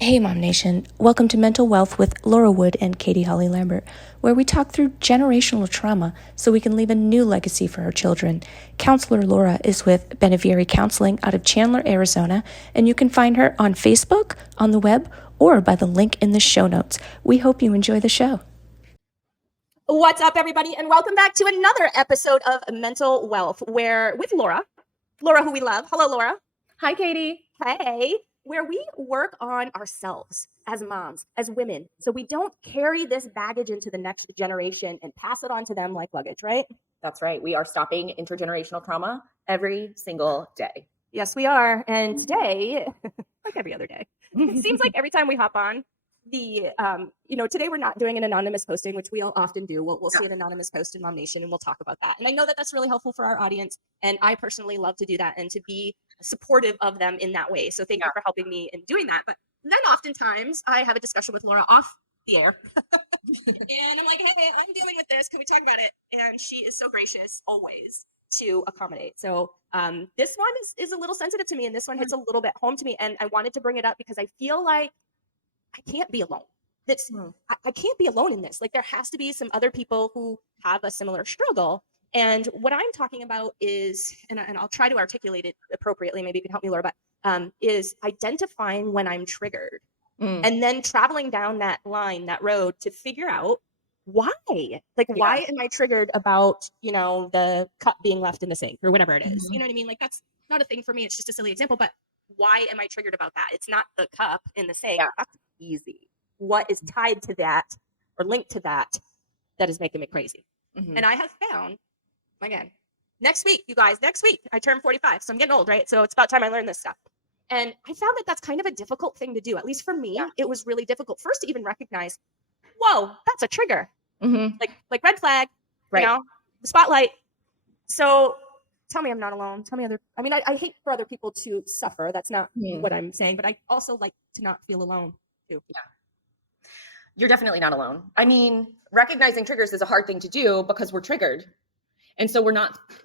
Hey, MOMnation. Welcome to Mental Wealth with Laura Wood and Katie Holly Lambert, where we talk through generational trauma so we can leave a new legacy for our children. Counselor Laura is with Benavieri Counseling out of Chandler, Arizona, and you can find her on Facebook, on the web, or by the link in the show notes. We hope you enjoy the show. What's up, everybody, and welcome back to another episode of Mental Wealth, where with Laura, who we love. Hello, Laura. Hi, Katie. Hey, where we work on ourselves as moms, as women, so we don't carry this baggage into the next generation and pass it on to them like luggage, right? That's right. We are stopping intergenerational trauma every single day. Yes, we are. And today, like every other day, it seems like every time we hop on, today we're not doing an anonymous posting, which we often do. We'll see an anonymous post in MOMnation and we'll talk about that. And I know that that's really helpful for our audience. And I personally love to do that and to be supportive of them in that way. So thank you for helping me in doing that. But then oftentimes I have a discussion with Laura off the air. And I'm like, hey, I'm dealing with this. Can we talk about it? And she is so gracious always to accommodate. So this one is a little sensitive to me, and this one hits a little bit home to me. And I wanted to bring it up because I feel like I can't be alone. I can't be alone in this. Like, there has to be some other people who have a similar struggle. And what I'm talking about is, and I'll try to articulate it appropriately, maybe you can help me, Laura, but is identifying when I'm triggered and then traveling down that line, that road to figure out why. Like, why am I triggered about, the cup being left in the sink or whatever it is? You know what I mean? Like, that's not a thing for me. It's just a silly example, but why am I triggered about that? It's not the cup in the sink. That's easy. What is tied to that or linked to that is making me crazy? And I have found, again, next week, I turn 45. So I'm getting old, right? So it's about time I learn this stuff. And I found that that's kind of a difficult thing to do. At least for me, it was really difficult first to even recognize, whoa, that's a trigger. Like red flag, the spotlight. So tell me I'm not alone. Tell me I hate for other people to suffer. That's not what I'm saying, but I also like to not feel alone too. Yeah. You're definitely not alone. I mean, recognizing triggers is a hard thing to do because we're triggered. And so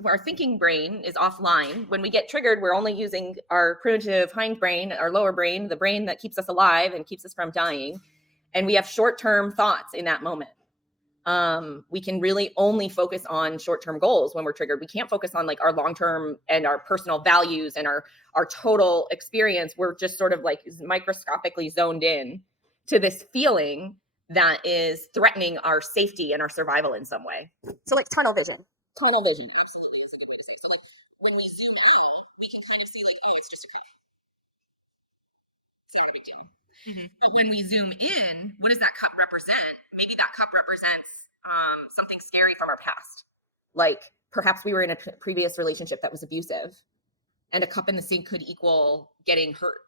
our thinking brain is offline. When we get triggered, we're only using our primitive hindbrain, our lower brain, the brain that keeps us alive and keeps us from dying. And we have short-term thoughts in that moment. We can really only focus on short-term goals when we're triggered. We can't focus on like our long-term and our personal values and our total experience. We're just sort of like microscopically zoned in to this feeling that is threatening our safety and our survival in some way. So like tunnel vision. Tunnel vision. So when we zoom out, we can kind of see like, oh, it's just a cup. It's not a big deal. But when we zoom in, what does that cup represent? Maybe that cup represents something scary from our past. Like perhaps we were in a previous relationship that was abusive, and a cup in the sink could equal getting hurt.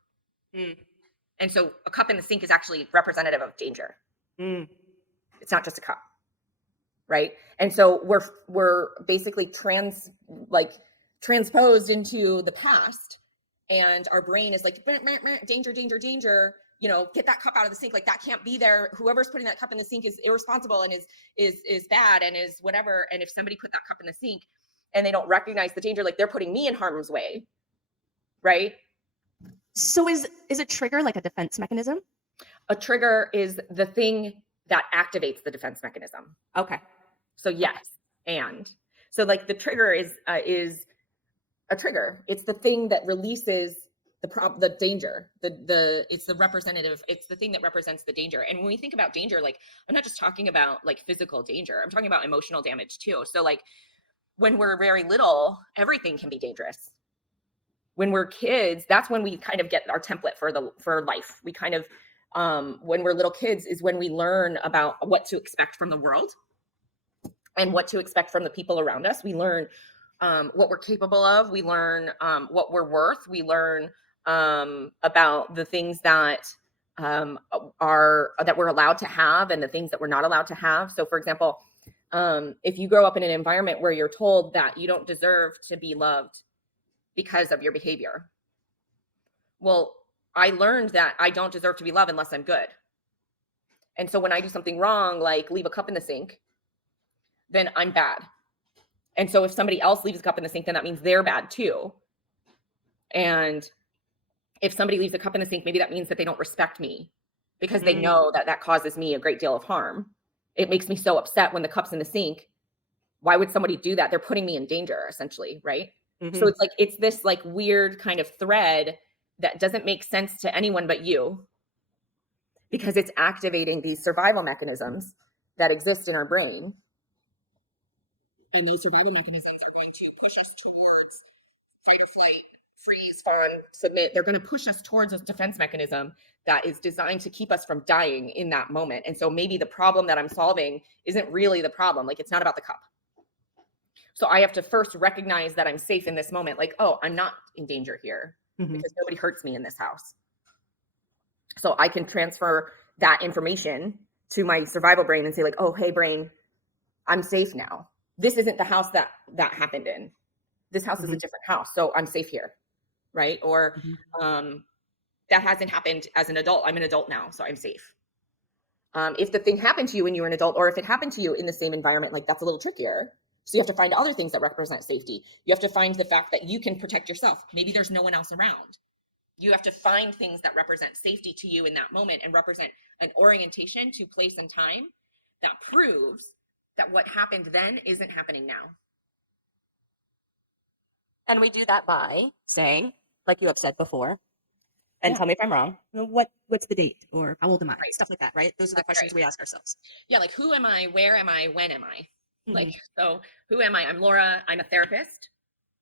And so a cup in the sink is actually representative of danger. It's not just a cup, right? And so we're basically transposed into the past, and our brain is like, danger, danger, danger. Get that cup out of the sink. Like that can't be there. Whoever's putting that cup in the sink is irresponsible and is bad and is whatever. And if somebody put that cup in the sink and they don't recognize the danger, like they're putting me in harm's way, right? So is a trigger like a defense mechanism? A trigger is the thing that activates the defense mechanism. Okay. So yes, and so like the trigger is a trigger. It's the thing that releases the danger. It's the representative. It's the thing that represents the danger. And when we think about danger, like I'm not just talking about like physical danger. I'm talking about emotional damage too. So like when we're very little, everything can be dangerous. When we're kids, that's when we kind of get our template for life. We kind of when we're little kids is when we learn about what to expect from the world and what to expect from the people around us. We learn what we're capable of. We learn what we're worth. We learn about the things that we're allowed to have and the things that we're not allowed to have. So for example, if you grow up in an environment where you're told that you don't deserve to be loved because of your behavior, well, I learned that I don't deserve to be loved unless I'm good. And so when I do something wrong, like leave a cup in the sink, then I'm bad. And so if somebody else leaves a cup in the sink, then that means they're bad too. And If somebody leaves a cup in the sink, maybe that means that they don't respect me because they know that that causes me a great deal of harm. It makes me so upset when the cup's in the sink. Why would somebody do that? They're putting me in danger, essentially, right? So it's like, it's this like weird kind of thread that doesn't make sense to anyone but you, because it's activating these survival mechanisms that exist in our brain. And those survival mechanisms are going to push us towards fight or flight, freeze, fawn, submit. They're going to push us towards a defense mechanism that is designed to keep us from dying in that moment. And so maybe the problem that I'm solving isn't really the problem. Like, it's not about the cup. So I have to first recognize that I'm safe in this moment. Like, oh, I'm not in danger here because nobody hurts me in this house. So I can transfer that information to my survival brain and say like, oh, hey brain, I'm safe now. This isn't the house that happened in. This house is a different house. So I'm safe here. Right. Or that hasn't happened as an adult. I'm an adult now, so I'm safe. If the thing happened to you when you were an adult, or if it happened to you in the same environment, like that's a little trickier. So you have to find other things that represent safety. You have to find the fact that you can protect yourself. Maybe there's no one else around. You have to find things that represent safety to you in that moment and represent an orientation to place and time that proves that what happened then isn't happening now. And we do that by saying, like you have said before, and Yeah. tell me if I'm wrong, what's the date, or how old am I? Right. Stuff like that, right? Those are the That's questions right. we ask ourselves. Yeah, like who am I, where am I, when am I? Like, so who am I? I'm Laura. I'm a therapist.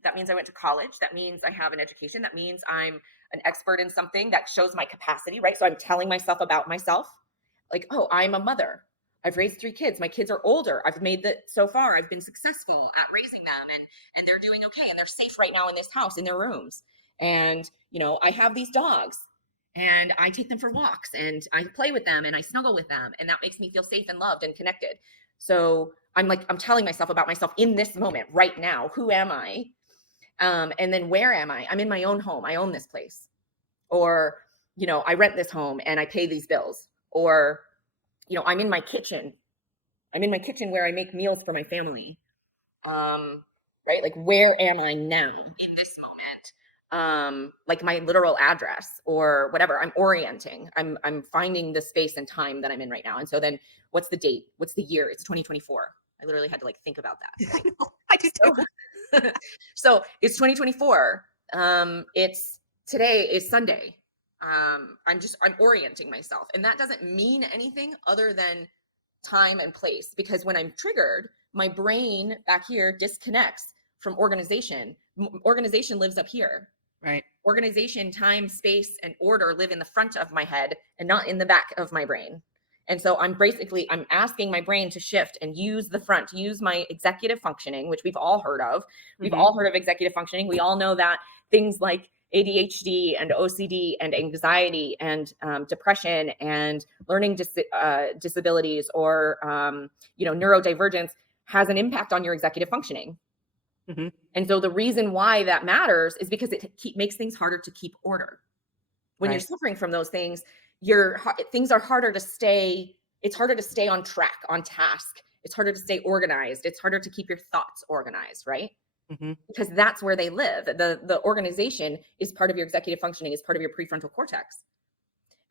That means I went to college. That means I have an education. That means I'm an expert in something that shows my capacity, right? So I'm telling myself about myself. Like, oh, I'm a mother. I've raised 3 kids. My kids are older. I've made that so far. I've been successful at raising them, and they're doing okay, and they're safe right now in this house, in their rooms. And, you know, I have these dogs, and I take them for walks, and I play with them, and I snuggle with them, and that makes me feel safe and loved and connected. So I'm telling myself about myself in this moment right now. Who am I? And then where am I? I'm in my own home. I own this place. Or, you know, I rent this home and I pay these bills. Or, you know, I'm in my kitchen. I'm in my kitchen where I make meals for my family. Right? Like, where am I now in this moment? Like my literal address or whatever. I'm orienting. I'm finding the space and time that I'm in right now. And so then what's the date? What's the year? It's 2024. I literally had to like think about that. I do too. So it's 2024. It's today is Sunday. I'm orienting myself, and that doesn't mean anything other than time and place, because when I'm triggered, my brain back here disconnects from organization. Organization lives up here. Right. Organization, time, space, and order live in the front of my head and not in the back of my brain. And so I'm asking my brain to shift and use the front, use my executive functioning, which we've all heard of. We've all heard of executive functioning. We all know that things like ADHD and OCD and anxiety and depression and learning disabilities or, neurodivergence has an impact on your executive functioning. And so the reason why that matters is because it makes things harder to keep order. When you're suffering from those things, things are harder to stay. It's harder to stay on track, on task. It's harder to stay organized. It's harder to keep your thoughts organized, right? Because that's where they live. The organization is part of your executive functioning, is part of your prefrontal cortex.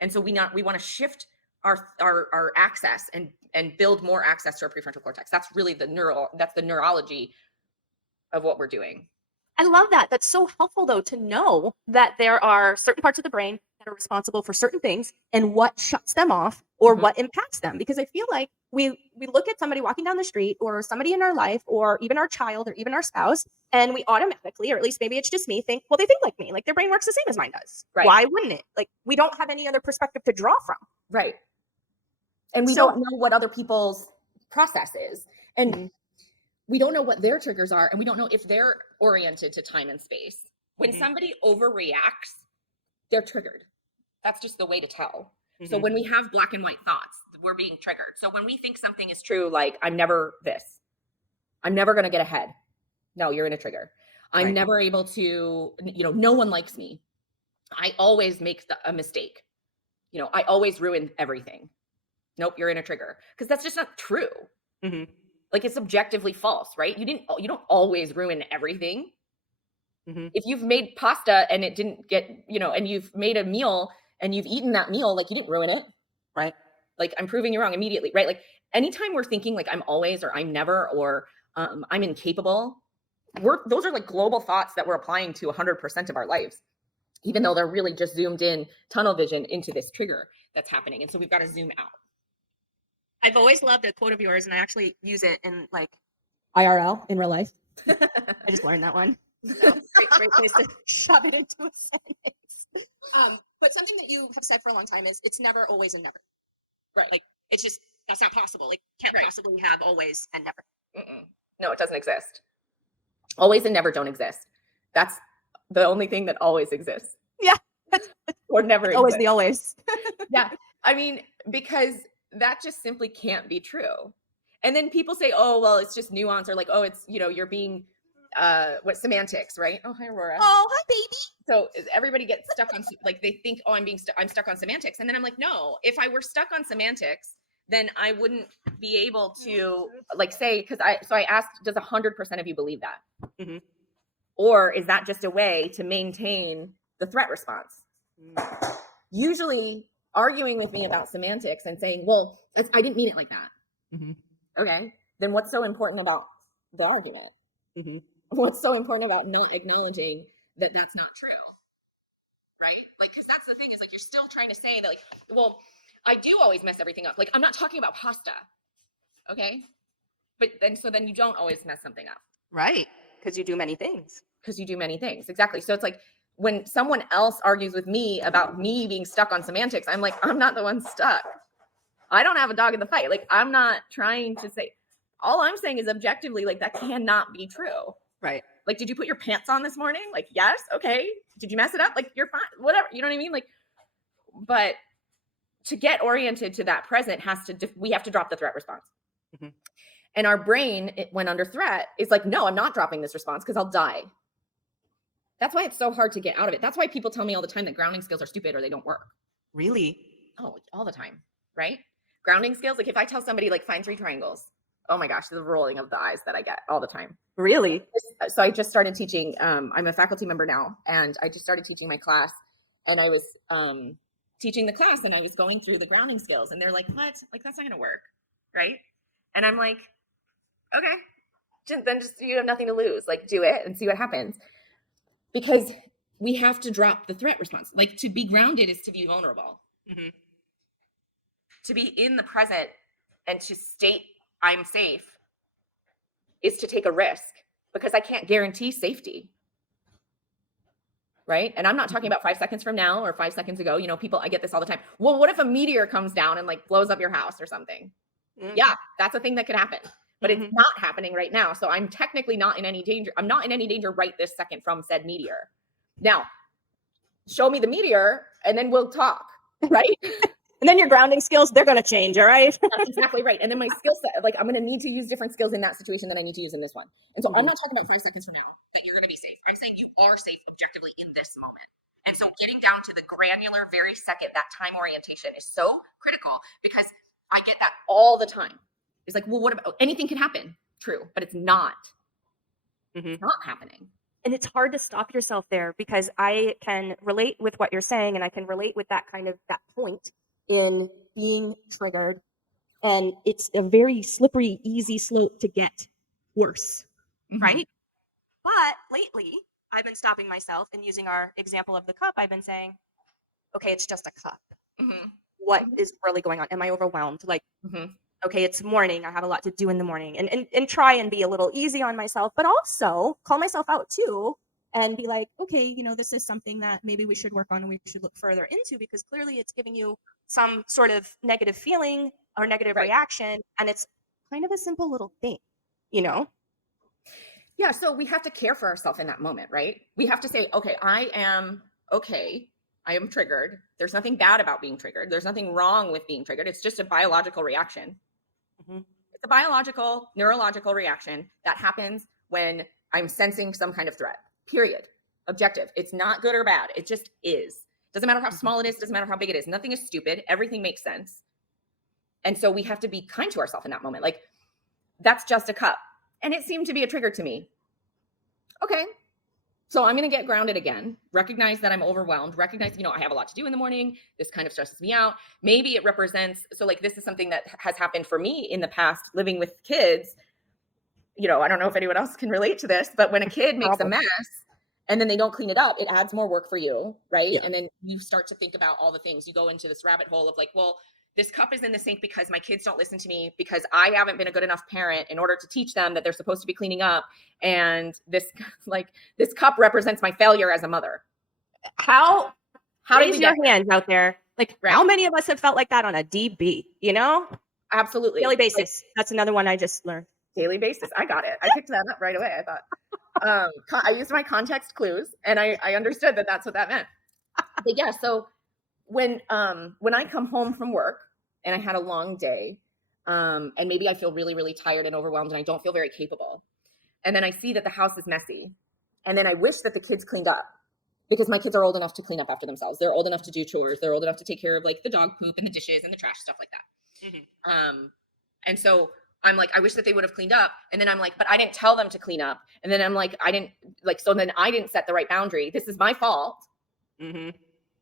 And so we want to shift our access and build more access to our prefrontal cortex. That's really the neurology of what we're doing. I love that. That's so helpful, though, to know that there are certain parts of the brain that are responsible for certain things and what shuts them off or what impacts them. Because I feel like we look at somebody walking down the street or somebody in our life or even our child or even our spouse, and we automatically, or at least maybe it's just me, think, well, they think like me. Like their brain works the same as mine does. Right. Why wouldn't it? Like we don't have any other perspective to draw from. Right. And we don't know what other people's process is. And we don't know what their triggers are, and we don't know if they're oriented to time and space. When somebody overreacts, they're triggered. That's just the way to tell. So when we have black and white thoughts, we're being triggered. So when we think something is true, like I'm never this, I'm never going to get ahead. No, you're in a trigger. I'm never able to, no one likes me. I always make a mistake. I always ruin everything. Nope, you're in a trigger. Because that's just not true. Like it's objectively false, right? You don't always ruin everything. If you've made pasta and it didn't get, and you've made a meal and you've eaten that meal, like you didn't ruin it. Right. Like I'm proving you wrong immediately, right? Like anytime we're thinking like I'm always, or I'm never, or I'm incapable, those are like global thoughts that we're applying to 100% of our lives, even though they're really just zoomed in tunnel vision into this trigger that's happening. And so we've got to zoom out. I've always loved a quote of yours, and I actually use it in like IRL in real life. I just learned that one. So, great place to shove it into a sentence. But something that you have said for a long time is it's never, always, and never. Right. Like it's just, that's not possible. Like can't possibly have always and never. No, it doesn't exist. Always and never don't exist. That's the only thing that always exists. Yeah. Or never always exists. the always. Yeah. I mean, because that just simply can't be true. And then people say, oh, well, it's just nuance, or like, oh, it's, you're being semantics, right? Oh, hi, Aurora. Oh, hi, baby. So everybody gets stuck on, like, they think, oh, I'm stuck on semantics. And then I'm like, no, if I were stuck on semantics, then I wouldn't be able to like say, I asked, does 100% of you believe that? Or is that just a way to maintain the threat response? Usually arguing with me about semantics and saying, well, I didn't mean it like that. Okay. Then what's so important about the argument? What's so important about not acknowledging that that's not true? Right? Like, because that's the thing, is like, you're still trying to say that, like, well, I do always mess everything up. Like, I'm not talking about pasta. Okay. But then you don't always mess something up. Right. Because you do many things. Exactly. So it's like when someone else argues with me about me being stuck on semantics, I'm like, I'm not the one stuck. I don't have a dog in the fight. Like, I'm not trying to say, all I'm saying is objectively, like, that cannot be true. Right. Like, did you put your pants on this morning? Like, yes. Okay. Did you mess it up? Like, you're fine. Whatever. You know what I mean? Like, but to get oriented to that present we have to drop the threat response. And our brain, when under threat, is like, no, I'm not dropping this response because I'll die. That's why it's so hard to get out of it. That's why people tell me all the time that grounding skills are stupid or they don't work. Really? Oh, all the time. Right? Grounding skills. Like if I tell somebody like find 3 triangles, oh my gosh, the rolling of the eyes that I get all the time. Really? So I just started teaching. I'm a faculty member now, and I just started teaching my class, and I was teaching the class, and I was going through the grounding skills, and they're like, what? Like, that's not going to work. Right? And I'm like, okay, then just, you have nothing to lose. Like, do it and see what happens. Because we have to drop the threat response. Like, to be grounded is to be vulnerable. To be in the present and to state I'm safe is to take a risk, because I can't guarantee safety. Right? And I'm not talking about 5 seconds from now or 5 seconds ago. People, I get this all the time. Well, what if a meteor comes down and like blows up your house or something? Yeah, that's a thing that could happen. But it's not happening right now. So I'm technically not in any danger. I'm not in any danger right this second from said meteor. Now, show me the meteor and then we'll talk, right? And then your grounding skills, they're going to change, all right? That's exactly right. And then my skill set, like I'm going to need to use different skills in that situation than I need to use in this one. And so I'm not talking about 5 seconds from now that you're going to be safe. I'm saying you are safe objectively in this moment. And so getting down to the granular, very second, that time orientation is so critical, because I get that all the time. It's like, well, what about anything can happen? True, but it's not. It's not happening. And it's hard to stop yourself there, because I can relate with what you're saying, and I can relate with that that point in being triggered. And it's a very slippery, easy slope to get worse, right? But lately, I've been stopping myself and using our example of the cup. I've been saying, okay, it's just a cup. What is really going on? Am I overwhelmed? Like, okay, it's morning. I have a lot to do in the morning, and try and be a little easy on myself, but also call myself out too, and be like, okay, this is something that maybe we should work on and we should look further into, because clearly it's giving you some sort of negative feeling or negative reaction. And it's kind of a simple little thing, Yeah. So we have to care for ourselves in that moment, right? We have to say, okay, I am triggered. There's nothing bad about being triggered. There's nothing wrong with being triggered. It's just a biological reaction. It's a biological, neurological reaction that happens when I'm sensing some kind of threat, period. Objective. It's not good or bad. It just is. Doesn't matter how small it is. Doesn't matter how big it is. Nothing is stupid. Everything makes sense. And so we have to be kind to ourselves in that moment. Like, that's just a cup. And it seemed to be a trigger to me. Okay. So I'm going to get grounded again, recognize that I'm overwhelmed, recognize, I have a lot to do in the morning. This kind of stresses me out. Maybe it represents, so like this is something that has happened for me in the past living with kids. I don't know if anyone else can relate to this, but when a kid makes a mess and then they don't clean it up, it adds more work for you, right? Yeah. And then you start to think about all the things. You go into this rabbit hole of like, well, this cup is in the sink because my kids don't listen to me because I haven't been a good enough parent in order to teach them that they're supposed to be cleaning up. And this cup represents my failure as a mother. How did raise we your get hands out there? Like, Right. How many of us have felt like that on a DB, Absolutely. Daily basis. That's another one I just learned. Daily basis. I got it. I picked that up right away. I thought, I used my context clues and I understood that that's what that meant. But yeah, so when I come home from work and I had a long day, and maybe I feel really, really tired and overwhelmed and I don't feel very capable. And then I see that the house is messy. And then I wish that the kids cleaned up because my kids are old enough to clean up after themselves. They're old enough to do chores. They're old enough to take care of like the dog poop and the dishes and the trash, stuff like that. Mm-hmm. And so I'm like, I wish that they would have cleaned up. And then I'm like, but I didn't tell them to clean up. And then I'm like, so then I didn't set the right boundary. This is my fault. Mm-hmm.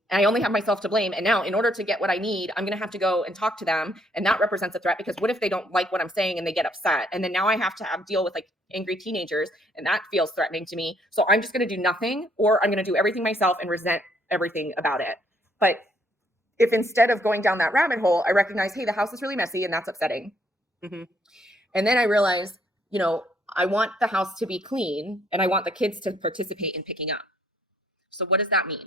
And I only have myself to blame. And now in order to get what I need, I'm going to have to go and talk to them. And that represents a threat because what if they don't like what I'm saying and they get upset? And then now I have to deal with like angry teenagers and that feels threatening to me. So I'm just going to do nothing or I'm going to do everything myself and resent everything about it. But if instead of going down that rabbit hole, I recognize, hey, the house is really messy and that's upsetting. Mm-hmm. And then I realize, I want the house to be clean and I want the kids to participate in picking up. So what does that mean?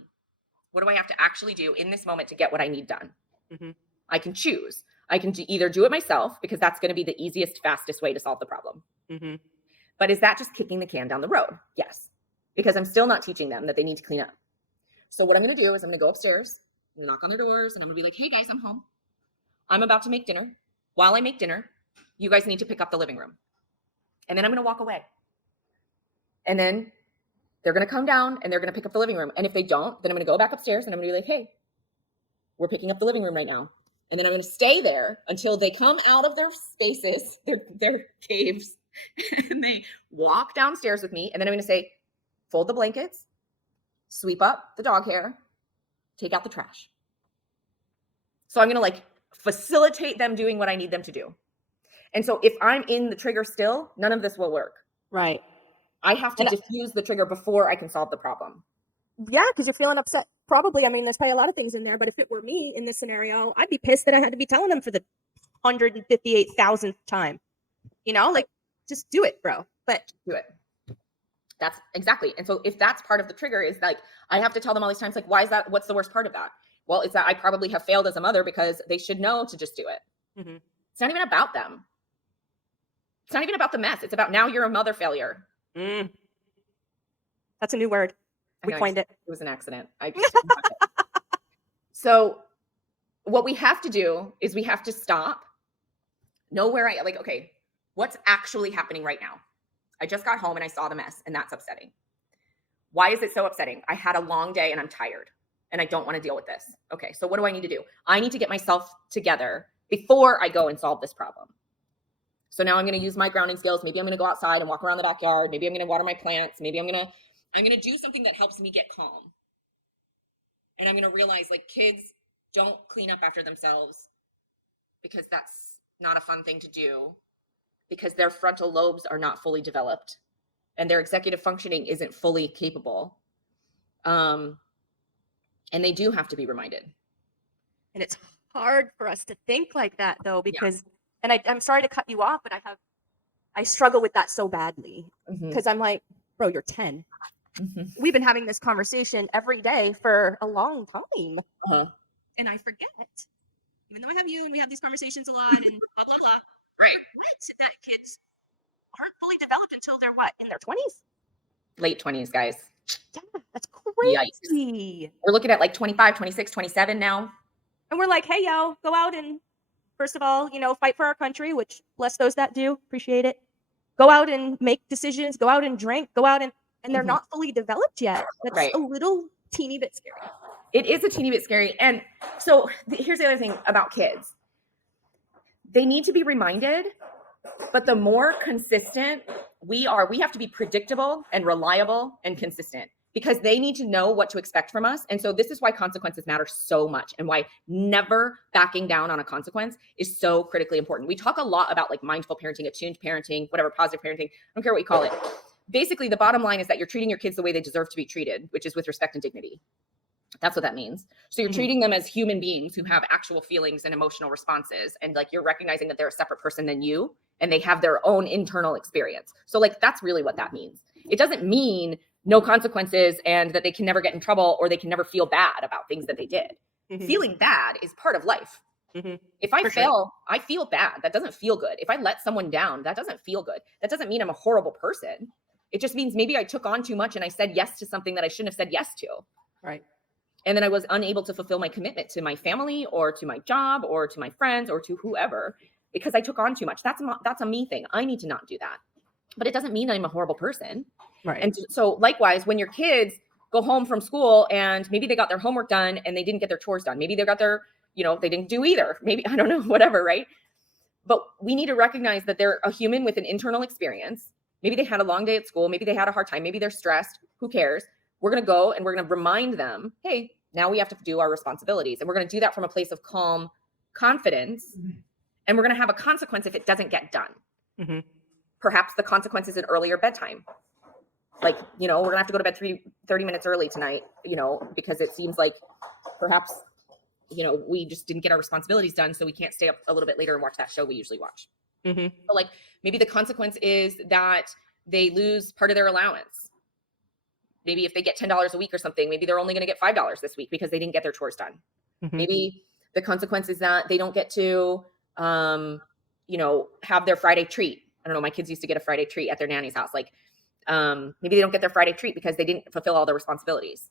What do I have to actually do in this moment to get what I need done? Mm-hmm. I can choose. I can either do it myself because that's going to be the easiest, fastest way to solve the problem. Mm-hmm. But is that just kicking the can down the road? Yes, because I'm still not teaching them that they need to clean up. So what I'm going to do is I'm going to go upstairs, and knock on their doors, and I'm going to be like, hey guys, I'm home. I'm about to make dinner. While I make dinner, you guys need to pick up the living room. And then I'm going to walk away. And then they're going to come down and they're going to pick up the living room. And if they don't, then I'm going to go back upstairs and I'm going to be like, hey, we're picking up the living room right now. And then I'm going to stay there until they come out of their spaces, their caves, and they walk downstairs with me. And then I'm going to say, fold the blankets, sweep up the dog hair, take out the trash. So I'm going to facilitate them doing what I need them to do. And so if I'm in the trigger still, none of this will work. Right. I have to diffuse the trigger before I can solve the problem. Yeah, because you're feeling upset. Probably. I mean, there's probably a lot of things in there, but if it were me in this scenario, I'd be pissed that I had to be telling them for the 158,000th time. Just do it, bro. But do it. That's exactly. And so if that's part of the trigger is I have to tell them all these times, why is that? What's the worst part of that? Well, it's that I probably have failed as a mother because they should know to just do it. Mm-hmm. It's not even about them. It's not even about the mess. It's about now you're a mother failure. Mm. That's a new word. We coined it. It was an accident. So what we have to do is we have to stop, know where okay, what's actually happening right now? I just got home and I saw the mess and that's upsetting. Why is it so upsetting? I had a long day and I'm tired and I don't want to deal with this. Okay, so what do I need to do? I need to get myself together before I go and solve this problem. So now I'm going to use my grounding skills. Maybe I'm going to go outside and walk around the backyard. Maybe I'm going to water my plants. Maybe I'm going to do something that helps me get calm. And I'm going to realize kids don't clean up after themselves because that's not a fun thing to do because their frontal lobes are not fully developed and their executive functioning isn't fully capable. And they do have to be reminded. And it's hard for us to think like that though, because and I'm sorry to cut you off, but I struggle with that so badly because I'm like, bro, you're 10. Mm-hmm. We've been having this conversation every day for a long time. Uh-huh. And I forget, even though I have you and we have these conversations a lot and blah, blah, blah. Right. What? That kids aren't fully developed until they're what? In their 20s? Late 20s, guys. Yeah, that's crazy. Yikes. We're looking at 25, 26, 27 now. And we're like, hey, yo, go out and first of all, fight for our country, which bless those that do, appreciate it. Go out and make decisions, go out and drink, go out and they're not fully developed yet. That's a little teeny bit scary. It is a teeny bit scary. And so here's the other thing about kids. They need to be reminded, but the more consistent we have to be predictable and reliable and consistent, because they need to know what to expect from us. And so this is why consequences matter so much, and why never backing down on a consequence is so critically important. We talk a lot about like mindful parenting, attuned parenting, whatever, positive parenting, I don't care what you call it. Basically, the bottom line is that you're treating your kids the way they deserve to be treated, which is with respect and dignity. That's what that means. So you're treating them as human beings who have actual feelings and emotional responses. And like, you're recognizing that they're a separate person than you, and they have their own internal experience. So like, that's really what that means. It doesn't mean no consequences and that they can never get in trouble or they can never feel bad about things that they did. Feeling bad is part of life. If I fail, I feel bad. That doesn't feel good. If I let someone down, that doesn't feel good. That doesn't mean I'm a horrible person. It just means maybe I took on too much and I said yes to something that I shouldn't have said yes to. Right. And then I was unable to fulfill my commitment to my family or to my job or to my friends or to whoever, because I took on too much. That's a me thing. I need to not do that. But it doesn't mean I'm a horrible person. Right. And so likewise, when your kids go home from school and maybe they got their homework done and they didn't get their chores done, maybe they got their, they didn't do either. Maybe, I don't know, whatever, right? But we need to recognize that they're a human with an internal experience. Maybe they had a long day at school. Maybe they had a hard time. Maybe they're stressed. Who cares? We're going to go and we're going to remind them, hey, now we have to do our responsibilities. And we're going to do that from a place of calm confidence. And we're going to have a consequence if it doesn't get done. Perhaps the consequence is an earlier bedtime. Like, we're going to have to go to bed 30 minutes early tonight, because it seems like perhaps, we just didn't get our responsibilities done. So we can't stay up a little bit later and watch that show we usually watch. But like, maybe the consequence is that they lose part of their allowance. Maybe if they get $10 a week or something, maybe they're only going to get $5 this week because they didn't get their chores done. Maybe the consequence is that they don't get to, have their Friday treat. I don't know. My kids used to get a Friday treat at their nanny's house. Like, maybe they don't get their Friday treat because they didn't fulfill all their responsibilities.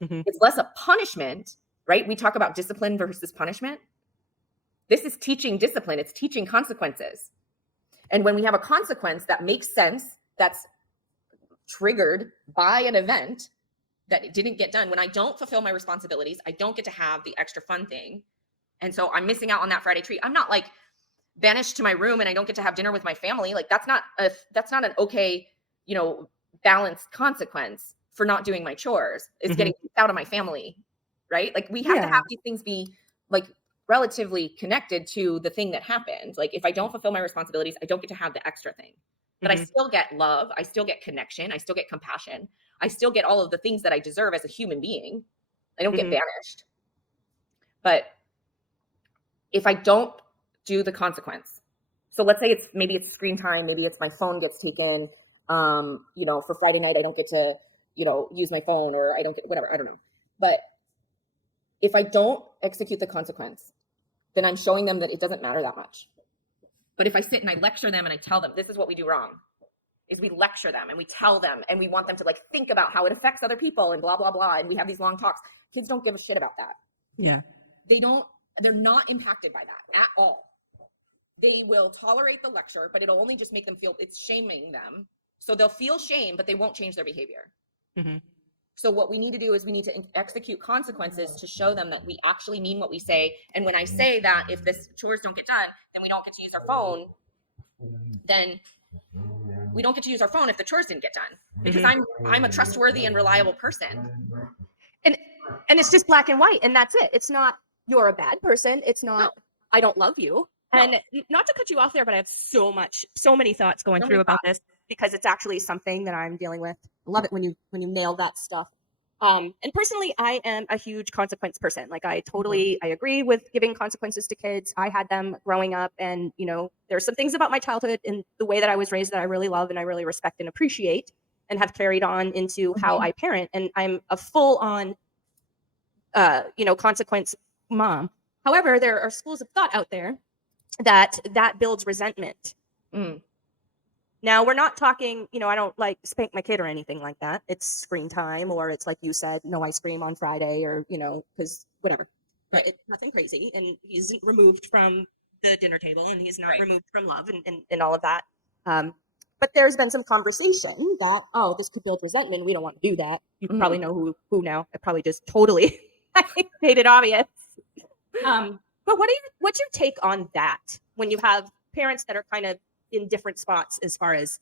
It's less a punishment, right? We talk about discipline versus punishment. This is teaching discipline. It's teaching consequences. And when we have a consequence that makes sense, that's triggered by an event that it didn't get done. When I don't fulfill my responsibilities, I don't get to have the extra fun thing. And so I'm missing out on that Friday treat. I'm not like banished to my room and I don't get to have dinner with my family. Like that's not an okay, balanced consequence for not doing my chores. It's getting kicked out of my family, right? Like we have to have these things be like relatively connected to the thing that happened. Like if I don't fulfill my responsibilities, I don't get to have the extra thing. But I still get love. I still get connection. I still get compassion. I still get all of the things that I deserve as a human being. I don't get banished. But if I don't do the consequence, so let's say maybe it's screen time, maybe it's my phone gets taken, for Friday night, I don't get to, use my phone, or I don't get whatever, I don't know. But if I don't execute the consequence, then I'm showing them that it doesn't matter that much. But if I sit and I lecture them and I tell them, this is what we do wrong, is we lecture them and we tell them and we want them to like think about how it affects other people and blah, blah, blah. And we have these long talks. Kids don't give a shit about that. Yeah. They're not impacted by that at all. They will tolerate the lecture, but it'll only just make them feel it's shaming them. So they'll feel shame, but they won't change their behavior. So what we need to do is we need to execute consequences to show them that we actually mean what we say. And when I say that if this chores don't get done, then we don't get to use our phone, then we don't get to use our phone if the chores didn't get done, because I'm a trustworthy and reliable person. And it's just black and white, and that's it. It's not you're a bad person. It's not I don't love you. And not to cut you off there, but I have so many thoughts going through about this, because it's actually something that I'm dealing with. I love it when you nail that stuff. And personally, I am a huge consequence person. Like I agree with giving consequences to kids. I had them growing up, and there's some things about my childhood and the way that I was raised that I really love and I really respect and appreciate, and have carried on into how I parent. And I'm a full on, consequence mom. However, there are schools of thought out there that builds resentment. Now, we're not talking, I don't like spank my kid or anything like that. It's screen time, or it's like you said, no ice cream on Friday, or, because whatever. Right. It's nothing crazy. And he's removed from the dinner table, and he's not removed from love and all of that. But there's been some conversation that, this could build resentment. We don't want to do that. You probably know who now. I probably just totally made it obvious. But what's your take on that when you have parents that are kind of in different spots as far as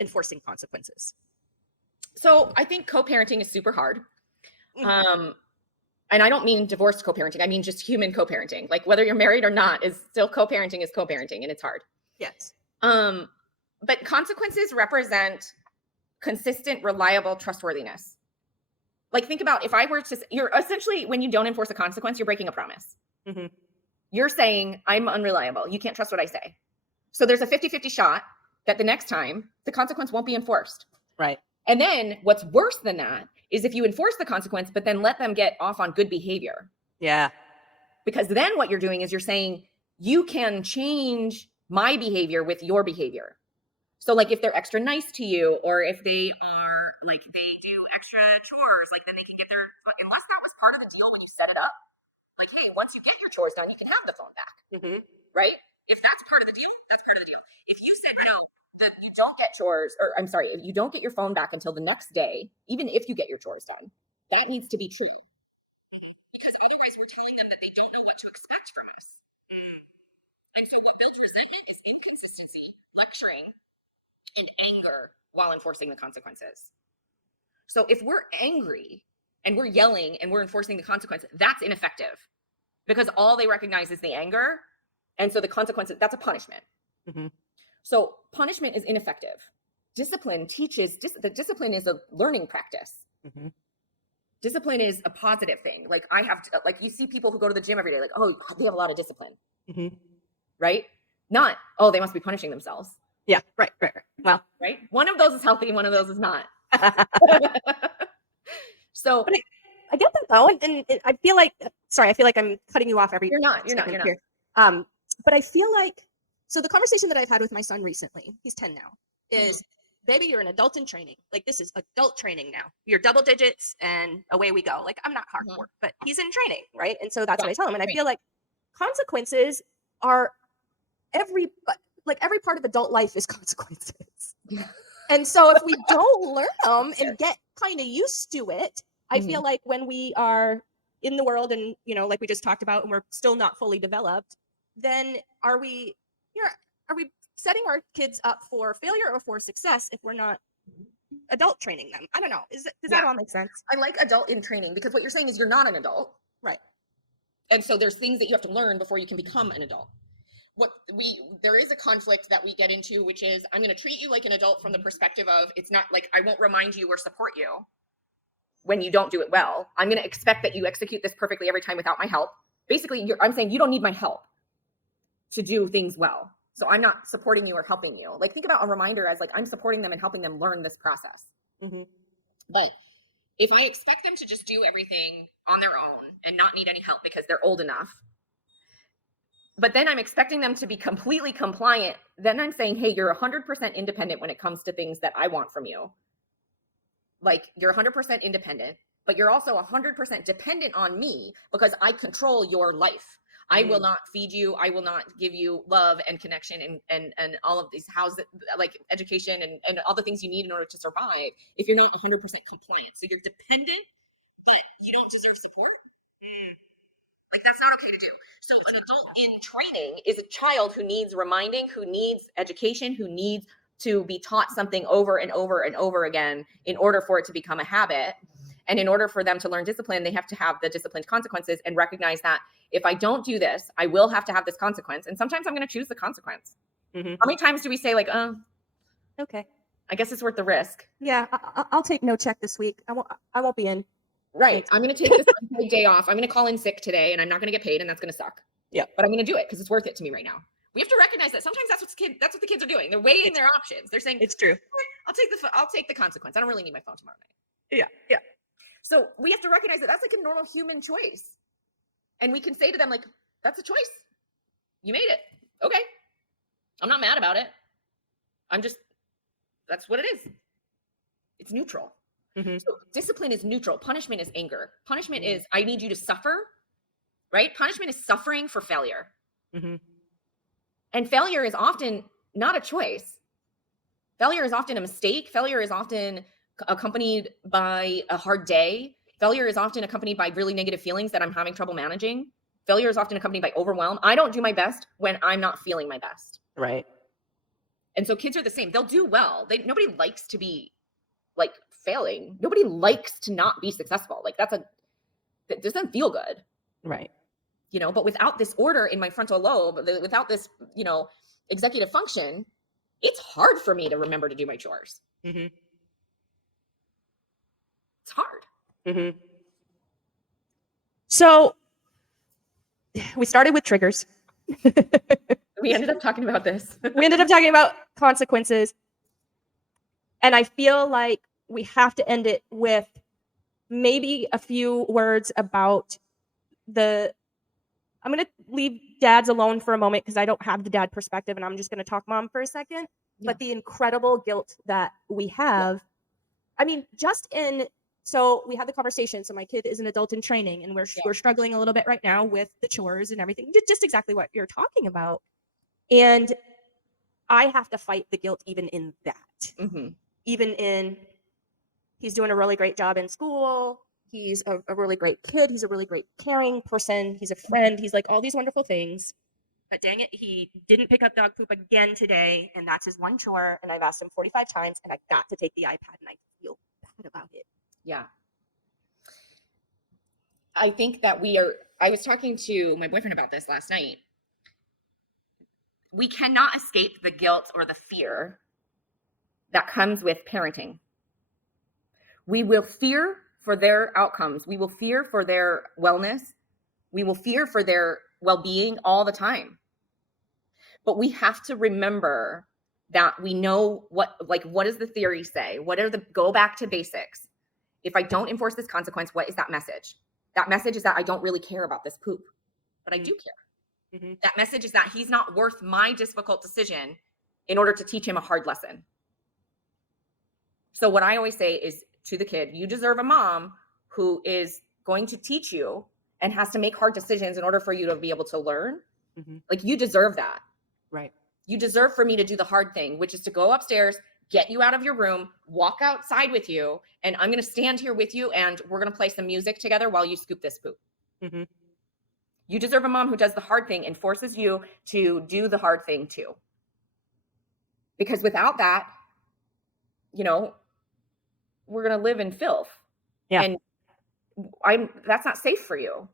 enforcing consequences? So I think co-parenting is super hard. Mhm. And I don't mean divorced co-parenting. I mean just human co-parenting. Like whether you're married or not is still co-parenting is co-parenting, and it's hard. Yes. But consequences represent consistent, reliable trustworthiness. Like think about if I were to, you're essentially, when you don't enforce a consequence, you're breaking a promise. Hmm. You're saying I'm unreliable. You can't trust what I say. So there's a 50-50 shot that the next time the consequence won't be enforced. Right. And then what's worse than that is if you enforce the consequence, but then let them get off on good behavior. Yeah. Because then what you're doing is you're saying you can change my behavior with your behavior. So like if they're extra nice to you, or if they are like they do extra chores, like then they can get their, unless that was part of the deal when you set it up. Like, hey, once you get your chores done, you can have the phone back. Hmm. Right? If that's part of the deal, that's part of the deal. If you said no, that you don't get chores, or I'm sorry, if you don't get your phone back until the next day, even if you get your chores done, that needs to be true. Because otherwise we're telling them that they don't know what to expect from us. And so what builds resentment is inconsistency, lecturing, and anger while enforcing the consequences. So if we're angry and we're yelling and we're enforcing the consequence, that's ineffective because all they recognize is the anger. And so the consequences, that's a punishment. Hmm. So punishment is ineffective. Discipline teaches, the discipline is a learning practice. Hmm. Discipline is a positive thing. Like I have, like you see people who go to the gym every day, like, oh, they have a lot of discipline, Hmm. right? Not, oh, they must be punishing themselves. Yeah. Right. Well, Right? One of those is healthy and one of those is not. So but I get that though, and I feel like, sorry, I feel like I'm cutting you off every you're not. second here. But I feel like, so the conversation that I've had with my son recently, he's 10 now, is, baby, you're an adult in training. Like this is adult training now. You're double digits and away we go. Like I'm not hardcore, but he's in training, right? And so that's what I tell him. And I feel like consequences are every part of adult life is consequences. And so if we don't learn them and get kind of used to it, I feel like when we are in the world and, like we just talked about, and we're still not fully developed, then are we setting our kids up for failure or for success if we're not adult training them? I don't know. Does that all make sense? I like adult in training because what you're saying is you're not an adult. Right. And so there's things that you have to learn before you can become an adult. There is a conflict that we get into, which is I'm going to treat you like an adult from the perspective of, it's not like I won't remind you or support you when you don't do it well. I'm going to expect that you execute this perfectly every time without my help. Basically, I'm saying you don't need my help to do things well. So I'm not supporting you or helping you. Like think about a reminder as like I'm supporting them and helping them learn this process. Mm-hmm. But if I expect them to just do everything on their own and not need any help because they're old enough, but then I'm expecting them to be completely compliant, then I'm saying, hey, you're 100% independent when it comes to things that I want from you. Like you're 100% independent, but you're also 100% dependent on me because I control your life. I will not feed you. I will not give you love and connection and all of these like education and all the things you need in order to survive if you're not 100% compliant. So you're dependent, but you don't deserve support. Like that's not okay to do. So an adult in training is a child who needs reminding, who needs education, who needs to be taught something over and over and over again in order for it to become a habit. And in order for them to learn discipline, they have to have the disciplined consequences and recognize that if I don't do this, I will have to have this consequence. And sometimes I'm going to choose the consequence. How many times do we say like, okay, I guess it's worth the risk. Yeah, I'll take no check this week. I won't be in. Right. I'm going to take this day off. I'm going to call in sick today and I'm not going to get paid and that's going to suck. Yeah. But I'm going to do it because it's worth it to me right now. We have to recognize that sometimes that's what the kids are doing. They're weighing their options. They're saying it's true. I'll take the consequence. I don't really need my phone tomorrow night. Yeah. So we have to recognize that that's like a normal human choice. And we can say to them like, that's a choice. You made it. Okay. I'm not mad about it. That's what it is. It's neutral. So discipline is neutral. Punishment is anger. Punishment is, I need you to suffer, right? Punishment is suffering for failure. And failure is often not a choice. Failure is often a mistake. Failure is often accompanied by a hard day. Failure is often accompanied by really negative feelings that I'm having trouble managing. Failure is often accompanied by overwhelm. I don't do my best when I'm not feeling my best. Right. And so kids are the same. They'll do well. Nobody likes to be like failing. Nobody likes to not be successful. Like that doesn't feel good. Right. But without this order in my frontal lobe, without this, executive function, it's hard for me to remember to do my chores. Mm-hmm. It's hard. Mm-hmm. So we started with triggers. We ended up talking about this. We ended up talking about consequences. And I feel like we have to end it with maybe a few words about I'm going to leave dads alone for a moment because I don't have the dad perspective and I'm just going to talk mom for a second. Yeah. But the incredible guilt that we have. Yeah. I mean, so we had the conversation. So my kid is an adult in training and we're struggling a little bit right now with the chores and everything. Just exactly what you're talking about. And I have to fight the guilt even in that. Mm-hmm. Even in, he's doing a really great job in school. He's a really great kid. He's a really great caring person. He's a friend. He's like all these wonderful things. But dang it, he didn't pick up dog poop again today. And that's his one chore. And I've asked him 45 times and I got to take the iPad and I feel bad about it. Yeah. I think that I was talking to my boyfriend about this last night. We cannot escape the guilt or the fear that comes with parenting. We will fear for their outcomes. We will fear for their wellness. We will fear for their well-being all the time. But we have to remember that we know what does the theory say? Go back to basics. If I don't enforce this consequence, what is that message? That message is that I don't really care about this poop, but I do care. Mm-hmm. That message is that he's not worth my difficult decision in order to teach him a hard lesson. So what I always say is to the kid, you deserve a mom who is going to teach you and has to make hard decisions in order for you to be able to learn. Mm-hmm. Like you deserve that. Right. You deserve for me to do the hard thing, which is to go upstairs, get you out of your room, walk outside with you, and I'm going to stand here with you and we're going to play some music together while you scoop this poop. Mm-hmm. You deserve a mom who does the hard thing and forces you to do the hard thing too. Because without that, we're going to live in filth. Yeah. And that's not safe for you.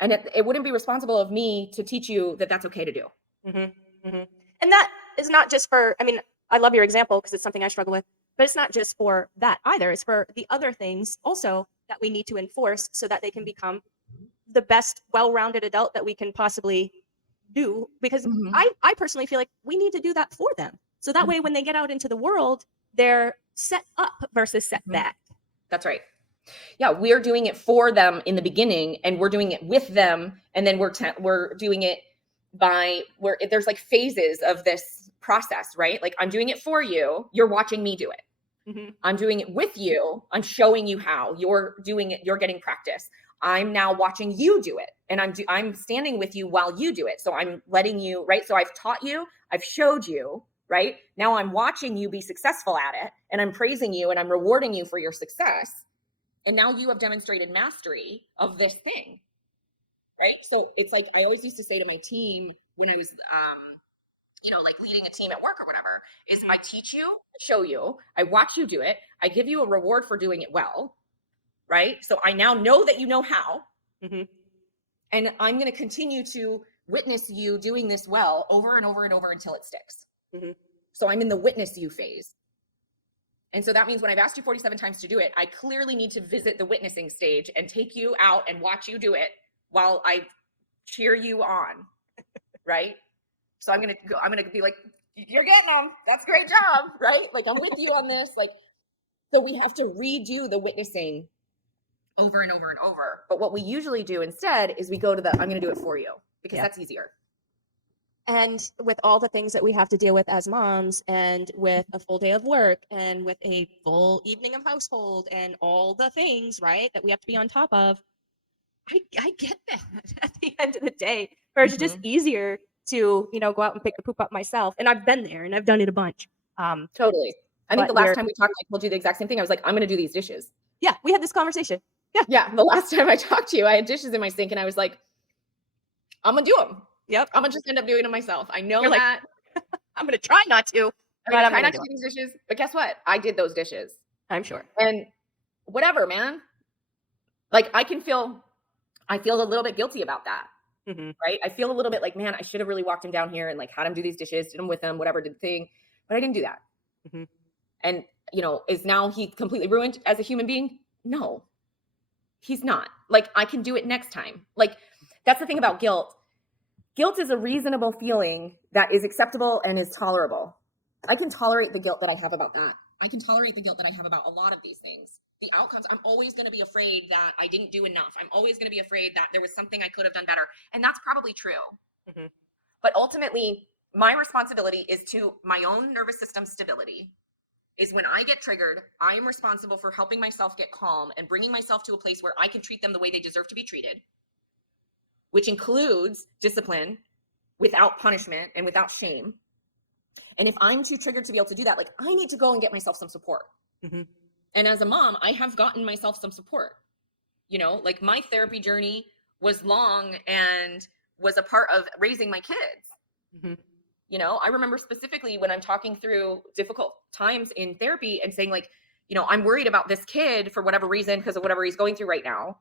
And it wouldn't be responsible of me to teach you that that's okay to do. Mm-hmm. Mm-hmm. And that is not just for, I love your example because it's something I struggle with, but it's not just for that either. It's for the other things also that we need to enforce so that they can become the best well-rounded adult that we can possibly do. Because mm-hmm. I personally feel like we need to do that for them. So that mm-hmm. way, when they get out into the world, they're set up versus set mm-hmm. back. That's right. Yeah, we're doing it for them in the beginning and we're doing it with them. And then we're doing it there's like phases of this process, right? Like I'm doing it for you. You're watching me do it. Mm-hmm. I'm doing it with you. I'm showing you how. You're doing it. You're getting practice. I'm now watching you do it. And I'm standing with you while you do it. So I'm letting you, right? So I've taught you, I've showed you, right? Now I'm watching you be successful at it and I'm praising you and I'm rewarding you for your success. And now you have demonstrated mastery of this thing, right? So it's like, I always used to say to my team when I was, like leading a team at work or whatever, is I teach you, I show you, I watch you do it. I give you a reward for doing it well, right? So I now know that you know how. Mm-hmm. And I'm going to continue to witness you doing this well over and over and over until it sticks. Mm-hmm. So I'm in the witness you phase. And so that means when I've asked you 47 times to do it, I clearly need to visit the witnessing stage and take you out and watch you do it while I cheer you on, right? So I'm going to be like, you're getting them. That's a great job, right? Like I'm with you on this. Like, so we have to redo the witnessing over and over and over. But what we usually do instead is we go to I'm going to do it for you because that's easier. And with all the things that we have to deal with as moms and with a full day of work and with a full evening of household and all the things, right, that we have to be on top of, I get that at the end of the day, where it's just easier to, go out and pick the poop up myself. And I've been there and I've done it a bunch. Totally. I think the last time we talked, I told you the exact same thing. I was like, I'm going to do these dishes. Yeah, we had this conversation. Yeah. The last time I talked to you, I had dishes in my sink and I was like, I'm going to do them. Yep. I'm going to just end up doing them myself. I know that. I'm going to try not to. I But mean, I I'm try gonna not to do do these dishes, but guess what? I did those dishes. I'm sure. And whatever, man. Like I feel a little bit guilty about that. Mm-hmm. Right? I feel a little bit like, man, I should have really walked him down here and like had him do these dishes, did them with him, whatever, did the thing. But I didn't do that. Mm-hmm. And, is now he completely ruined as a human being? No, he's not. Like, I can do it next time. Like, that's the thing about guilt. Guilt is a reasonable feeling that is acceptable and is tolerable. I can tolerate the guilt that I have about that. I can tolerate the guilt that I have about a lot of these things. The outcomes, I'm always going to be afraid that I didn't do enough. I'm always going to be afraid that there was something I could have done better. And that's probably true. Mm-hmm. But ultimately, my responsibility is to my own nervous system stability. Is when I get triggered, I am responsible for helping myself get calm and bringing myself to a place where I can treat them the way they deserve to be treated, which includes discipline without punishment and without shame. And if I'm too triggered to be able to do that, like I need to go and get myself some support. Mm-hmm. And as a mom, I have gotten myself some support. Like my therapy journey was long and was a part of raising my kids. Mm-hmm. I remember specifically when I'm talking through difficult times in therapy and saying like, I'm worried about this kid for whatever reason, because of whatever he's going through right now.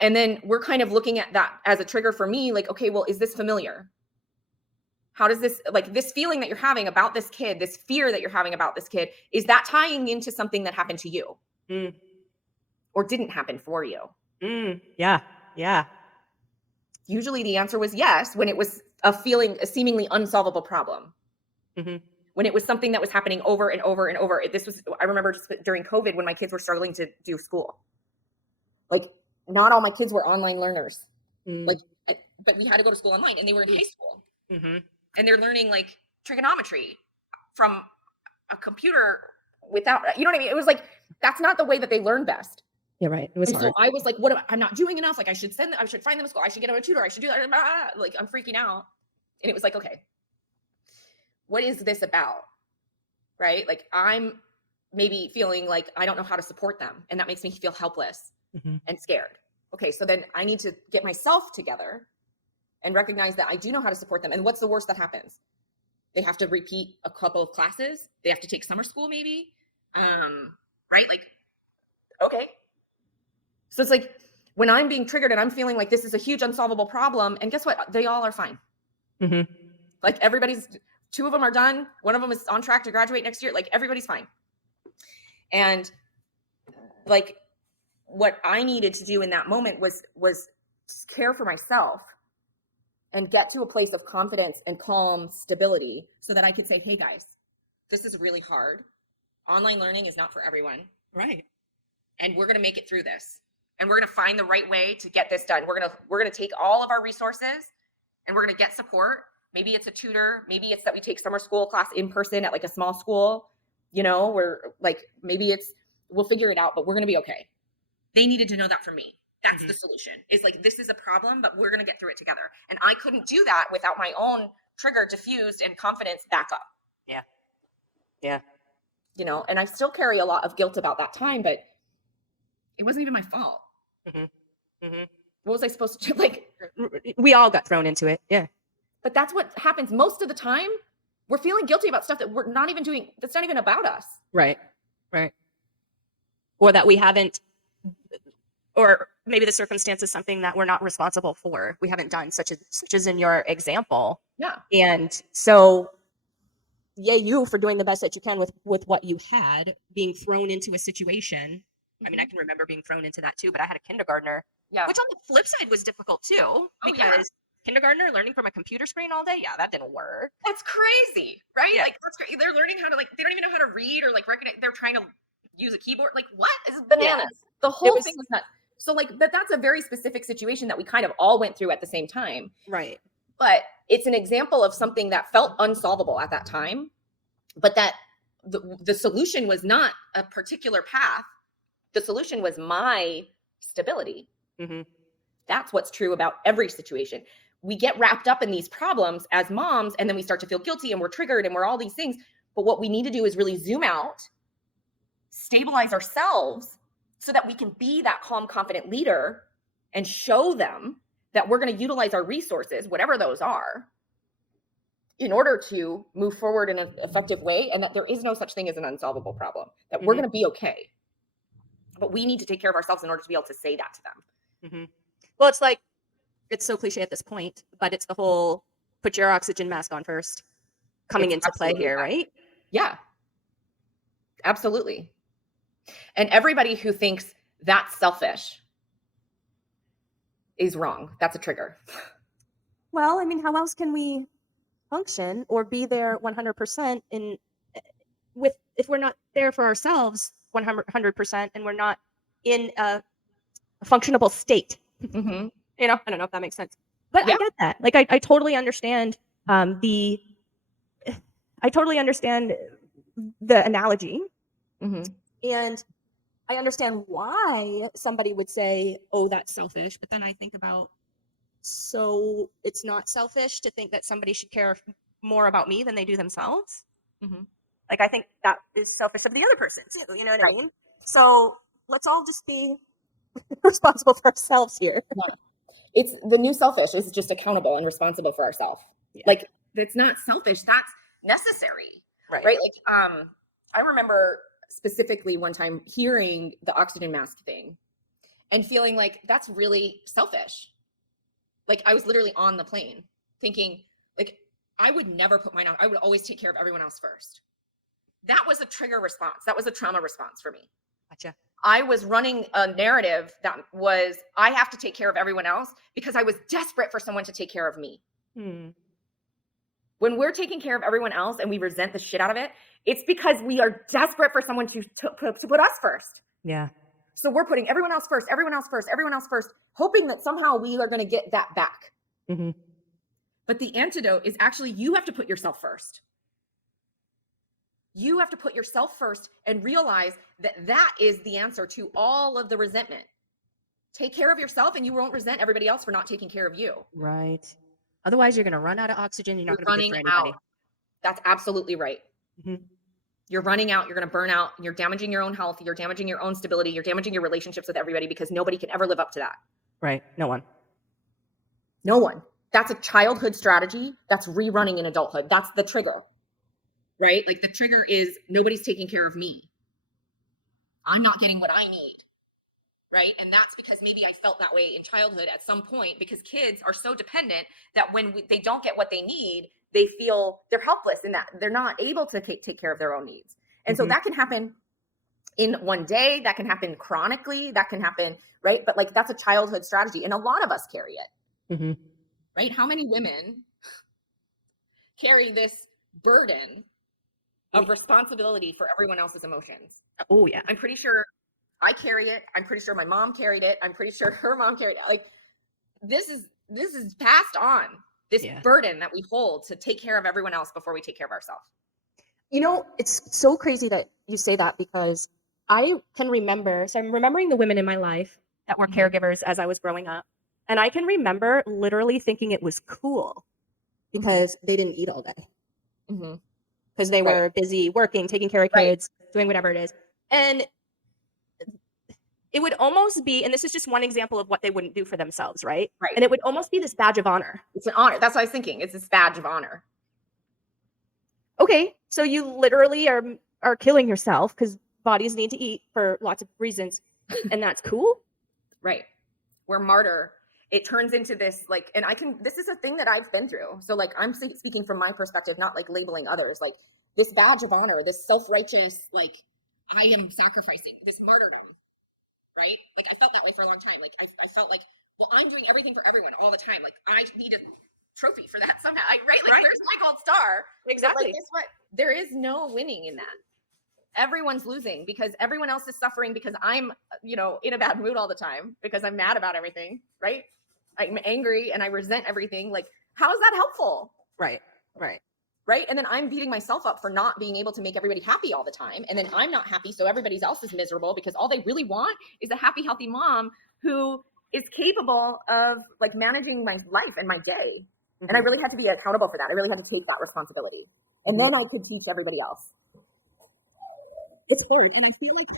And then we're kind of looking at that as a trigger for me, like, okay, well, is this familiar? How does this, like this feeling that you're having about this kid, this fear that you're having about this kid, is that tying into something that happened to you or didn't happen for you? Yeah. Yeah. Usually the answer was yes, when it was a seemingly unsolvable problem. Mm-hmm. When it was something that was happening over and over and over. I remember just during COVID when my kids were struggling to do school. Like not all my kids were online learners. But we had to go to school online and they were in high school. Mm-hmm. And they're learning like trigonometry from a computer without, you know what I mean? It was like, that's not the way that they learn best. Yeah, right. It was hard. So I was like, I'm not doing enough. Like I should find them a school. I should get them a tutor. I should do that. Like I'm freaking out. And it was like, okay, what is this about? Right? Like I'm maybe feeling like I don't know how to support them. And that makes me feel helpless and scared. Okay. So then I need to get myself together and recognize that I do know how to support them. And what's the worst that happens? They have to repeat a couple of classes. They have to take summer school maybe. Right? Like, okay. So it's like when I'm being triggered and I'm feeling like this is a huge unsolvable problem, and guess what? They all are fine. Mm-hmm. Like two of them are done. One of them is on track to graduate next year. Like everybody's fine. And like what I needed to do in that moment was care for myself and get to a place of confidence and calm stability so that I could say, hey guys, this is really hard. Online learning is not for everyone. Right. And we're going to make it through this. And we're going to find the right way to get this done. We're going to take all of our resources and we're going to get support. Maybe it's a tutor. Maybe it's that we take summer school class in person at like a small school, where like, maybe we'll figure it out, but we're going to be okay. They needed to know that from me. That's the solution. Is like, this is a problem, but we're going to get through it together. And I couldn't do that without my own trigger diffused and confidence back up. Yeah. Yeah. And I still carry a lot of guilt about that time, but it wasn't even my fault. Mm-hmm. Mm-hmm. What was I supposed to do? Like, we all got thrown into it. Yeah. But that's what happens most of the time. We're feeling guilty about stuff that we're not even doing. That's not even about us. Right. Right. Or that we haven't, or maybe the circumstance is something that we're not responsible for. We haven't done, such as in your example. Yeah. And so, yay you for doing the best that you can with what you had, being thrown into a situation. I mean, I can remember being thrown into that too, but I had a kindergartner, which on the flip side was difficult too, because kindergartner learning from a computer screen all day, that didn't work. That's crazy, right? Yeah. Like that's crazy. They're learning how to they don't even know how to read or like recognize. They're trying to use a keyboard. Like what? It's bananas. Yeah. The whole thing was nuts. So like that's a very specific situation that we kind of all went through at the same time. Right. But it's an example of something that felt unsolvable at that time, but that the solution was not a particular path. The solution was my stability. Mm-hmm. That's what's true about every situation. We get wrapped up in these problems as moms, and then we start to feel guilty and we're triggered and we're all these things. But what we need to do is really zoom out, stabilize ourselves so that we can be that calm, confident leader and show them that we're going to utilize our resources, whatever those are, in order to move forward in an effective way, and that there is no such thing as an unsolvable problem, that we're going to be okay. But we need to take care of ourselves in order to be able to say that to them. Well, it's like, it's so cliche at this point, but it's the whole put your oxygen mask on first coming It's into play absolutely here, that. right? Yeah, absolutely. And everybody who thinks that's selfish is wrong. That's a trigger. Well, I mean, how else can we function or be there 100% in with if we're not there for ourselves 100% and we're not in a functionable state? Mm-hmm. You know, I don't know if that makes sense, but Yeah. I get that. Like, I totally understand the I totally understand the analogy, Mm-hmm. and I understand why somebody would say, "Oh, that's selfish." But then I think about, so it's not selfish to think that somebody should care more about me than they do themselves. Mm-hmm. Like, I think that is selfish of the other person too. You know what I Right. mean? So let's all just be responsible for ourselves here. Yeah. It's the new selfish is just accountable and responsible for ourselves. Yeah. Like, that's not selfish. That's necessary. Right. Right. Like, I remember specifically one time hearing the oxygen mask thing and feeling like that's really selfish. Like, I was literally on the plane thinking, like, I would never put mine on. I would always take care of everyone else first. That was a trigger response. That was a trauma response for me. Gotcha. I was running a narrative that was, I have to take care of everyone else because I was desperate for someone to take care of me. When we're taking care of everyone else and we resent the shit out of it, it's because we are desperate for someone to put us first. Yeah. So we're putting everyone else first, everyone else first, everyone else first, hoping that somehow we are going to get that back. Mm-hmm. But the antidote is actually you have to put yourself first. You have to put yourself first and realize that that is the answer to all of the resentment. Take care of yourself and you won't resent everybody else for not taking care of you. Right. Otherwise, you're going to run out of oxygen. You're not going to be good for anybody. Out. That's absolutely right. Mm-hmm. You're running out. You're going to burn out. You're damaging your own health. You're damaging your own stability. You're damaging your relationships with everybody because nobody can ever live up to that. Right. No one. No one. That's a childhood strategy that's rerunning in adulthood. That's the trigger, right? Like, the trigger is nobody's taking care of me. I'm not getting what I need. Right. And that's because maybe I felt that way in childhood at some point, because kids are so dependent that when they don't get what they need, they feel they're helpless in that they're not able to take care of their own needs. And so that can happen in one day, that can happen chronically, that can happen, right? But like, that's a childhood strategy. And a lot of us carry it, right? How many women carry this burden of responsibility for everyone else's emotions? Oh, yeah. I'm pretty sure I carry it. I'm pretty sure my mom carried it. I'm pretty sure her mom carried it. Like, this is passed on, this burden that we hold to take care of everyone else before we take care of ourselves. You know, it's so crazy that you say that, because I can remember, so I'm remembering the women in my life that were caregivers as I was growing up. And I can remember literally thinking it was cool because they didn't eat all day. Because they were busy working, taking care of kids, doing whatever it is. And it would almost be, and this is just one example of what they wouldn't do for themselves, right? And it would almost be this badge of honor. It's an honor. That's what I was thinking. It's this badge of honor. Okay, so you literally are killing yourself because bodies need to eat for lots of reasons, and that's cool. Right. We're martyr. It turns into this, like, and this is a thing that I've been through. So like, I'm speaking from my perspective, not like labeling others, like this badge of honor, this self-righteous, like, I am sacrificing, this martyrdom, right? Like, I felt that way for a long time. Like, I felt like, well, I'm doing everything for everyone all the time. Like, I need a trophy for that somehow. Right? Like, where's my gold star? Exactly. But like, guess what? There is no winning in that. Everyone's losing because everyone else is suffering because I'm, in a bad mood all the time because I'm mad about everything, right? I'm angry and I resent everything. Like, how is that helpful? Right. And then I'm beating myself up for not being able to make everybody happy all the time. And then I'm not happy, so everybody else is miserable because all they really want is a happy, healthy mom who is capable of like managing my life and my day. And I really had to be accountable for that. I really had to take that responsibility. And then I could teach everybody else. It's hard, and I feel like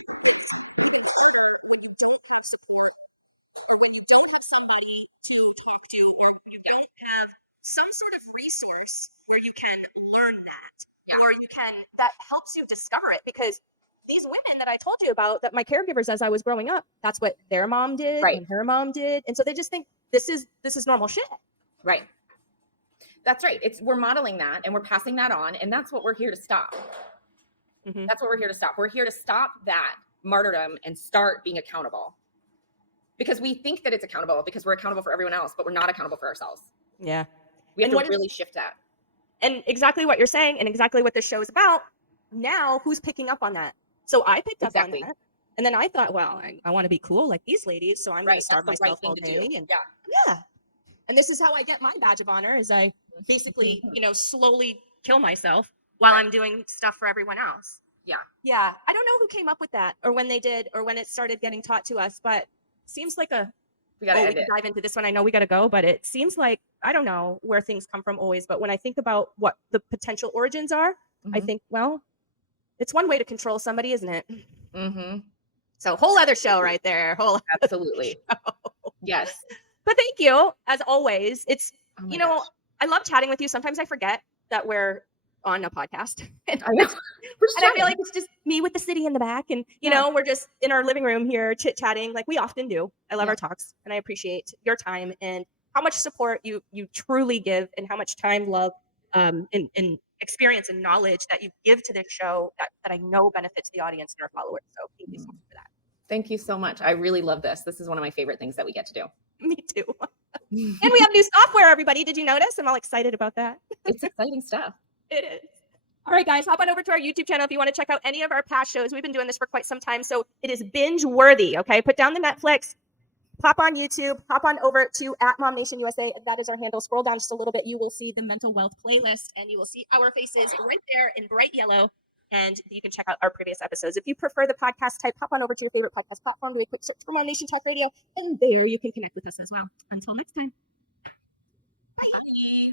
or when you don't have somebody to talk to, or you don't have some sort of resource where you can learn that, or you can, that helps you discover it. Because these women that I told you about, that my caregivers as I was growing up, that's what their mom did Right. and her mom did. And so they just think this is normal shit. Right. That's right. We're modeling that and we're passing that on, and that's what we're here to stop. That's what we're here to stop. We're here to stop that martyrdom and start being accountable. Because we think that it's accountable because we're accountable for everyone else, but we're not accountable for ourselves. Yeah. We have to really shift that. And exactly what you're saying and exactly what this show is about. Now, who's picking up on that? So I picked up on that. And then I thought, well, I want to be cool like these ladies, so I'm going to starve myself all day. And yeah. And this is how I get my badge of honor, is I basically, slowly kill myself while I'm doing stuff for everyone else. Yeah. Yeah. I don't know who came up with that, or when they did, or when it started getting taught to us, but seems like we can dive into this one. I know we got to go, but it seems like, I don't know where things come from always, but when I think about what the potential origins are, I think, well, it's one way to control somebody, isn't it? So whole other show right there. Absolutely. Yes. But thank you, as always. It's, I love chatting with you. Sometimes I forget that we're on a podcast. And I know. And I feel like it's just me with the city in the back. And, we're just in our living room here chit-chatting like we often do. I love our talks, and I appreciate your time and how much support you truly give, and how much time, love, and experience and knowledge that you give to this show that I know benefits the audience and our followers. So thank you so much for that. Thank you so much. I really love this. This is one of my favorite things that we get to do. Me too. And we have new software, everybody. Did you notice? I'm all excited about that. It's exciting stuff. It is. All right, guys, hop on over to our YouTube channel if you want to check out any of our past shows. We've been doing this for quite some time, so it is binge worthy. Okay, put down the Netflix, pop on YouTube, hop on over to @MOMnation USA. That is our handle. Scroll down just a little bit. You will see the mental wealth playlist, and you will see our faces right there in bright yellow. And you can check out our previous episodes. If you prefer the podcast type, hop on over to your favorite podcast platform, do a quick search for MOMnation Talk Radio, and there you can connect with us as well. Until next time. Bye.